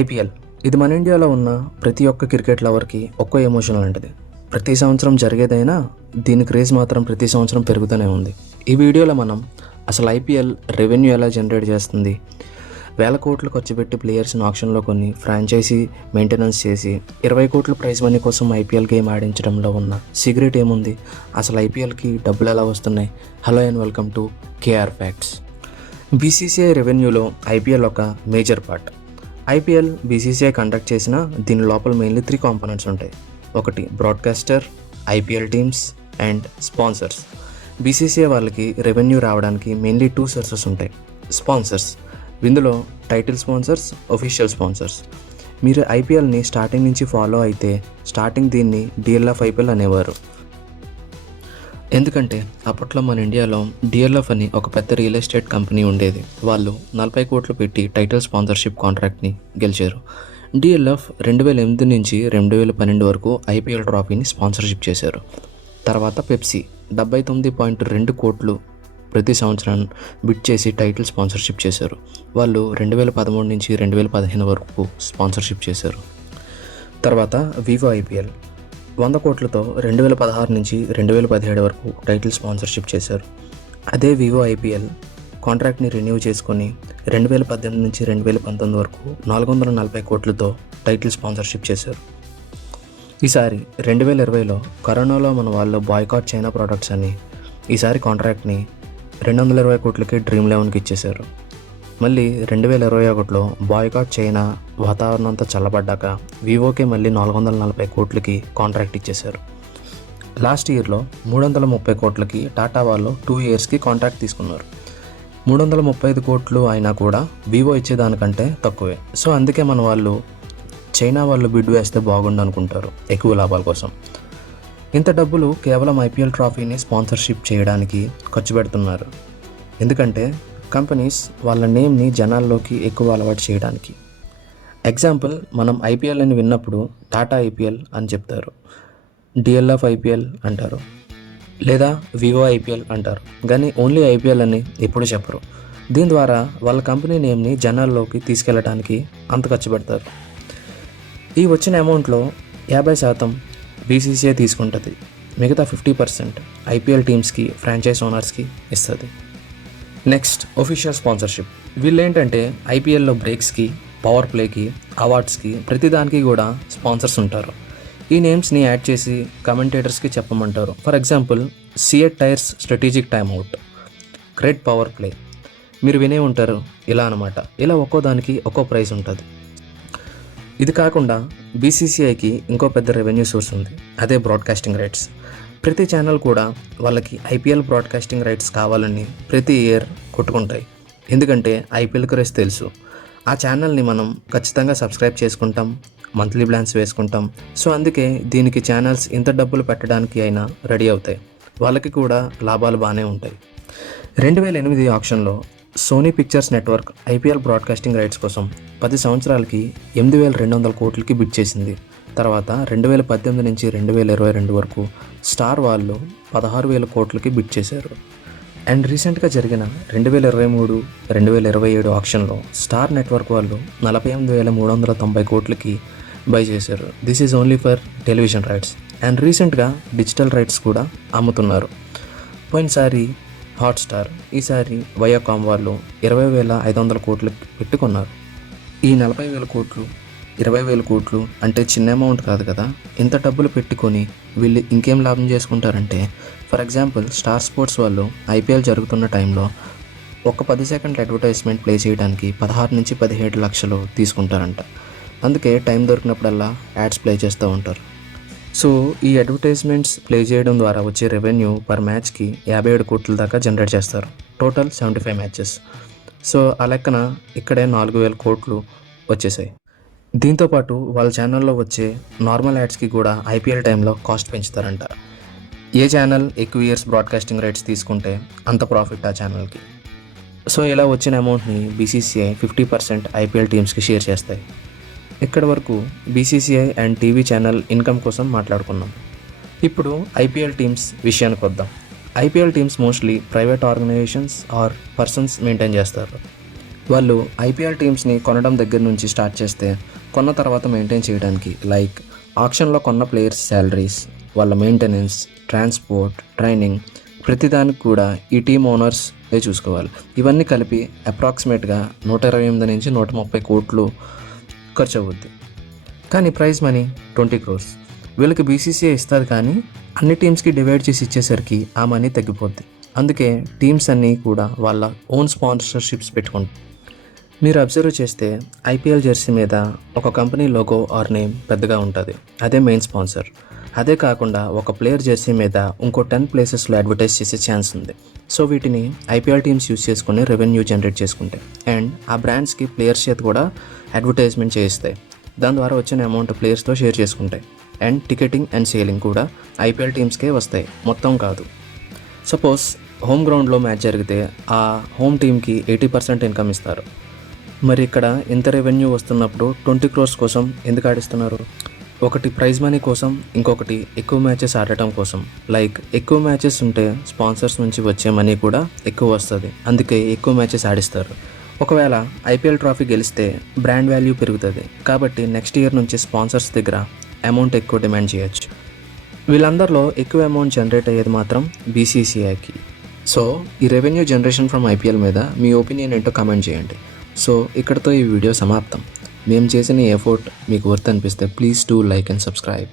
IPL ఇది మన ఇండియాలో ఉన్న ప్రతి ఒక్క క్రికెట్ లవర్కి ఒక్కో ఎమోషన్ లాంటిది. ప్రతి సంవత్సరం జరిగేదైనా దీని క్రేజ్ మాత్రం ప్రతి సంవత్సరం పెరుగుతూనే ఉంది. ఈ వీడియోలో మనం అసలు ఐపీఎల్ రెవెన్యూ ఎలా జనరేట్ చేస్తుంది, వేల కోట్లు ఖర్చు పెట్టి ప్లేయర్స్ని ఆక్షన్లో కొన్ని ఫ్రాంచైజీ మెయింటెనెన్స్ చేసి 20 కోట్ల ప్రైజ్ మనీ కోసం ఐపీఎల్ గేమ్ ఆడించడంలో ఉన్న సీక్రెట్ ఏముంది, అసలు ఐపీఎల్కి డబ్బులు ఎలా వస్తున్నాయి. Hello and welcome to KR facts. BCCI రెవెన్యూలో ఐపీఎల్ ఒక major part. IPL BCCI conduct చేసిన దీని లోపల మెయిన్లీ 3 కాంపోనెంట్స్ ఉంటాయి. ఒకటి broadcaster, IPL teams and sponsors. BCCI వాళ్ళకి రెవెన్యూ రావడానికి మెయిన్లీ 2 సోర్సెస్ ఉంటాయి. స్పాన్సర్స్, ఇందులో టైటిల్ స్పాన్సర్స్, ఒఫీషియల్ స్పాన్సర్స్. మీరు ఐపీఎల్ని స్టార్టింగ్ నుంచి ఫాలో అయితే స్టార్టింగ్ దీన్ని డిఎల్ఎఫ్ ఐపీఎల్ అనేవారు. ఎందుకంటే అప్పట్లో మన ఇండియాలో డిఎల్ఎఫ్ అని ఒక పెద్ద రియల్ ఎస్టేట్ కంపెనీ ఉండేది. వాళ్ళు 40 కోట్లు పెట్టి టైటిల్ స్పాన్సర్షిప్ కాంట్రాక్ట్ని గెలిచారు. డిఎల్ఎఫ్ 2008 నుంచి 2012 వరకు ఐపీఎల్ ట్రాఫీని స్పాన్సర్షిప్ చేశారు. తర్వాత పెప్సీ 79.2 కోట్లు ప్రతి సంవత్సరం బిడ్ చేసి టైటిల్ స్పాన్సర్షిప్ చేశారు. వాళ్ళు 2013 నుంచి 2015 వరకు స్పాన్సర్షిప్ చేశారు. తర్వాత వివో ఐపీఎల్ 100 కోట్లతో 2016 నుంచి 2017 వరకు టైటిల్ స్పాన్సర్షిప్ చేశారు. అదే వివో ఐపీఎల్ కాంట్రాక్ట్ని రెన్యూ చేసుకొని 2018 నుంచి 2019 వరకు 440 కోట్లతో టైటిల్ స్పాన్సర్షిప్ చేశారు. ఈసారి 2020లో కరోనాలో మన వాళ్ళు బాయ్కాట్ చైనా ప్రోడక్ట్స్ అని ఈసారి కాంట్రాక్ట్ని 220 కోట్లకి డ్రీమ్ 11కి ఇచ్చేశారు. మళ్ళీ 2021లో బాయ్కాట్ చైనా వాతావరణం అంతా చల్లబడ్డాక వివోకే మళ్ళీ 440 కోట్లకి కాంట్రాక్ట్ ఇచ్చేశారు. లాస్ట్ ఇయర్లో 330 కోట్లకి టాటా వాళ్ళు 2 ఇయర్స్కి కాంట్రాక్ట్ తీసుకున్నారు. 335 కోట్లు అయినా కూడా వివో ఇచ్చేదానికంటే తక్కువే. సో అందుకే మన వాళ్ళు చైనా వాళ్ళు బిడ్ వేస్తే బాగుండు అనుకుంటారు ఎక్కువ లాభాల కోసం. ఇంత డబ్బులు కేవలం ఐపీఎల్ ట్రాఫీని స్పాన్సర్షిప్ చేయడానికి ఖర్చు పెడుతున్నారు. ఎందుకంటే కంపెనీస్ వాళ్ళ నేమ్ని జనాల్లోకి ఎక్కువ అలవాటు చేయడానికి. ఎగ్జాంపుల్, మనం ఐపీఎల్ అని విన్నప్పుడు టాటా ఐపీఎల్ అని చెప్తారు, డిఎల్ఎఫ్ ఐపీఎల్ అంటారు, లేదా వివో ఐపీఎల్ అంటారు. కానీ ఓన్లీ ఐపీఎల్ అని ఎప్పుడు చెప్పరు. దీని ద్వారా వాళ్ళ కంపెనీ నేమ్ని జనాల్లోకి తీసుకెళ్ళడానికి అంత ఖర్చు పెడతారు. ఈ వచ్చిన అమౌంట్లో 50% బీసీసీఐ తీసుకుంటుంది. మిగతా 50% ఐపీఎల్ టీమ్స్కి, ఫ్రాంచైజ్ ఓనర్స్కి ఇస్తుంది. Next, official sponsorship. వీళ్ళు ఏంటంటే ఐపీఎల్లో బ్రేక్స్కి, పవర్ ప్లేకి, అవార్డ్స్కి, ప్రతిదానికి కూడా స్పాన్సర్స్ ఉంటారు. ఈ నేమ్స్ని యాడ్ చేసి కమెంటేటర్స్కి చెప్పమంటారు. For example, CEAT tyres strategic time out, great power play, మీరు వినే ఉంటారు. ఇలా అనమాట. ఇలా ఒక్కో దానికి ఒక్కో ప్రైస్ ఉంటుంది. ఇది కాకుండా బీసీసీఐకి ఇంకో పెద్ద రెవెన్యూ సోర్స్ ఉంది, అదే బ్రాడ్కాస్టింగ్ రైట్స్. ప్రతి ఛానల్ కూడా వాళ్ళకి ఐపీఎల్ బ్రాడ్కాస్టింగ్ రైట్స్ కావాలని ప్రతి ఇయర్ కొట్టుకుంటాయి. ఎందుకంటే ఐపీఎల్ క్రేజ్ తెలుసు. ఆ ఛానల్ని మనం ఖచ్చితంగా సబ్స్క్రైబ్ చేసుకుంటాం, మంత్లీ ప్లాన్స్ వేసుకుంటాం. సో అందుకే దీనికి ఛానల్స్ ఇంత డబ్బులు పెట్టడానికి అయినా రెడీ అవుతాయి. వాళ్ళకి కూడా లాభాలు బాగానే ఉంటాయి. 2008 ఆక్షన్లో Sony Pictures Network IPL broadcasting rights కోసం 10 సంవత్సరాలకి 8,200 కోట్లకి బిడ్ చేసింది. తర్వాత 2018 నుంచి 2022 వరకు స్టార్ వాళ్ళు 16,000 కోట్లకి బిడ్ చేశారు. అండ్ రీసెంట్గా జరిగిన 2023-2027 ఆక్షన్లో స్టార్ నెట్వర్క్ వాళ్ళు 48,390 కోట్లకి బై చేశారు. This is only for television rights. And రీసెంట్గా డిజిటల్ రైట్స్ కూడా అమ్ముతున్నారు. పోయినసారి హాట్స్టార్, ఈసారి వయాకామ్ వాళ్ళు 20,500 కోట్లు పెట్టుకున్నారు. ఈ 40,000 కోట్లు, 20,000 కోట్లు అంటే చిన్న అమౌంట్ కాదు కదా. ఇంత డబ్బులు పెట్టుకొని వీళ్ళు ఇంకేం లాభం చేసుకుంటారంటే, ఫర్ ఎగ్జాంపుల్ స్టార్ స్పోర్ట్స్ వాళ్ళు ఐపీఎల్ జరుగుతున్న టైంలో ఒక 10 సెకండ్ల అడ్వర్టైజ్మెంట్ ప్లే చేయడానికి 16 నుంచి 17 లక్షలు తీసుకుంటారంట. అందుకే టైం దొరికినప్పుడల్లా యాడ్స్ ప్లే చేస్తూ ఉంటారు. సో ఈ అడ్వర్టైజ్మెంట్స్ ప్లే చేయడం ద్వారా వచ్చే రెవెన్యూ పర్ మ్యాచ్కి 57 కోట్ల దాకా జనరేట్ చేస్తారు. Total 75 matches. సో ఆ లెక్కన ఇక్కడే 4,000 కోట్లు వచ్చేసాయి. దీంతోపాటు వాళ్ళ ఛానల్లో వచ్చే నార్మల్ యాడ్స్కి కూడా ఐపీఎల్ టైంలో కాస్ట్ పెంచుతారంట. ఏ ఛానల్ ఎక్కువ ఇయర్స్ బ్రాడ్కాస్టింగ్ రైట్స్ తీసుకుంటే అంత ప్రాఫిట్ ఆ ఛానల్కి. సో ఇలా వచ్చిన అమౌంట్ని బీసీసీఐ 50% ఐపీఎల్ టీమ్స్కి షేర్ చేస్తాయి. ఇక్కడ వరకు BCCI and TV channel income కోసం మాట్లాడుకున్నాం. ఇప్పుడు ఐపీఎల్ టీమ్స్ విషయానికి వద్దాం. IPL teams mostly private organisations or persons maintain చేస్తారు. వాళ్ళు ఐపీఎల్ టీమ్స్ని కొనడం దగ్గర నుంచి స్టార్ట్ చేస్తే కొన్న తర్వాత మెయింటైన్ చేయడానికి లైక్ ఆక్షన్లో కొన్న ప్లేయర్స్ శాలరీస్, వాళ్ళ మెయింటెనెన్స్, ట్రాన్స్పోర్ట్, ట్రైనింగ్, ప్రతిదానికి కూడా ఈ టీమ్ ఓనర్సే చూసుకోవాలి. ఇవన్నీ కలిపి అప్రాక్సిమేట్గా 128 నుంచి 130 కోట్లు ఖర్చు అవుద్ది. కానీ ప్రైజ్ మనీ 20 crores. వీళ్ళకి బీసీసీఐ ఇస్తుంది, కానీ అన్ని టీమ్స్కి డివైడ్ చేసి ఇచ్చేసరికి ఆ మనీ తగ్గిపోద్ది. అందుకే టీమ్స్ అన్నీ కూడా వాళ్ళ ఓన్ స్పాన్సర్షిప్స్ పెట్టుకుంటారు. మీరు అబ్జర్వ్ చేస్తే ఐపీఎల్ జెర్సీ మీద ఒక కంపెనీ లోగో ఆర్ నేమ్ పెద్దగా ఉంటుంది, అదే మెయిన్ స్పాన్సర్. అదే కాకుండా ఒక ప్లేయర్ జెర్సీ మీద ఇంకో 10 ప్లేసెస్లో అడ్వర్టైజ్ చేసే ఛాన్స్ ఉంది. సో వీటిని ఐపీఎల్ టీమ్స్ యూజ్ చేసుకుని రెవెన్యూ జనరేట్ చేసుకుంటాయి. అండ్ ఆ బ్రాండ్స్కి ప్లేయర్స్ చేత కూడా అడ్వర్టైజ్మెంట్ చేయిస్తాయి. దాని ద్వారా వచ్చిన అమౌంట్ ప్లేయర్స్తో షేర్ చేసుకుంటాయి. అండ్ టికెటింగ్ అండ్ సేలింగ్ కూడా ఐపీఎల్ టీమ్స్కే వస్తాయి, మొత్తం కాదు. సపోజ్ హోమ్ గ్రౌండ్లో మ్యాచ్ జరిగితే ఆ హోమ్ టీమ్కి 80% ఇన్కమ్ ఇస్తారు. మరి ఇక్కడ ఇంత రెవెన్యూ వస్తున్నప్పుడు 20 crores కోసం ఎందుకు ఆడిస్తున్నారు? ఒకటి ప్రైజ్ మనీ కోసం, ఇంకొకటి ఎక్కువ మ్యాచెస్ ఆడటం కోసం. లైక్ ఎక్కువ మ్యాచెస్ ఉంటే స్పాన్సర్స్ నుంచి వచ్చే మనీ కూడా ఎక్కువ వస్తుంది, అందుకే ఎక్కువ మ్యాచెస్ ఆడిస్తారు. ఒకవేళ ఐపీఎల్ ట్రాఫీ గెలిస్తే బ్రాండ్ వాల్యూ పెరుగుతుంది, కాబట్టి నెక్స్ట్ ఇయర్ నుంచి స్పాన్సర్స్ దగ్గర అమౌంట్ ఎక్కువ డిమాండ్ చేయొచ్చు. వీళ్ళందరిలో ఎక్కువ అమౌంట్ జనరేట్ అయ్యేది మాత్రం బీసీసీఐకి. సో ఈ రెవెన్యూ జనరేషన్ ఫ్రమ్ ఐపీఎల్ మీద మీ ఒపీనియన్ ఏంటో కామెంట్ చేయండి. సో ఇక్కడితో ఈ వీడియో సమాప్తం. మేము చేసిన ఈ ఎఫర్ట్ మీకు వర్త్ అనిపిస్తే please do like and subscribe.